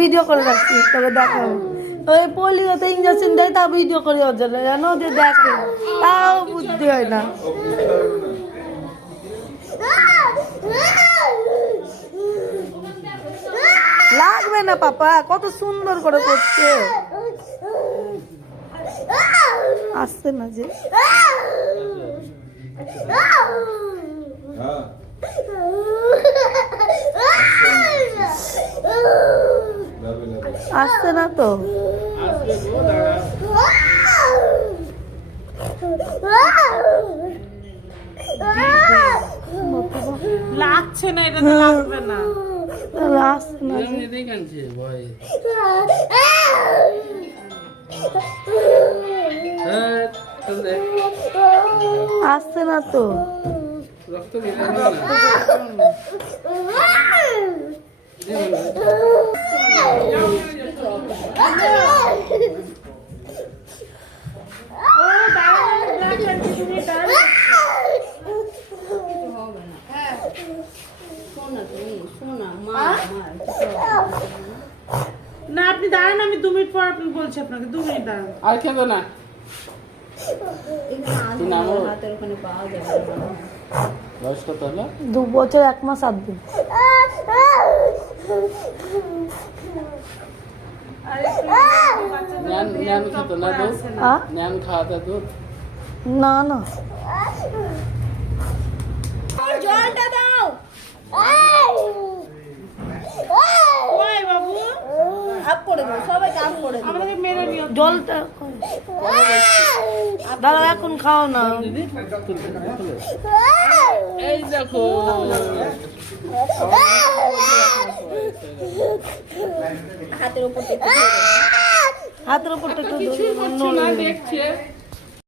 Video করে রাখছি, তবে দেখাবো। ওই পোলিওতে ইঞ্জেকশন দেয়, তা ভিডিও করে ওর জন্য, জানো যে দেখে, তাও বুদ্ধি হয় না। লাগবে না পাপা, কত সুন্দর করে করছে। আসছে না যে, আসছে না তো। লাগছে না, এটা তো লাগবে না। আসছে না আসছে না তো। না আপনি দাঁড়ান, আমি 2 মিনিট পর আপনি বলছি আপনাকে, 2 মিনিট দাঁড়ান। আর খেতে না বয়স কত হলো? 2 বছর 1 মাস 8 দিন। ন্যান খেত না দুধ? হ্যাঁ? ন্যান খাওয়াতে দুধ? না না, জলটা দাও। ওই বাবু, আপ করে দাও, সবাইকে আপ করে দাও। আমাকে মেরে নিও। জলটা দাদা এখন খাও না। এই দেখো হাতের উপর থেকে হাতের উপরটা একটু কিছুই করছো না দেখছে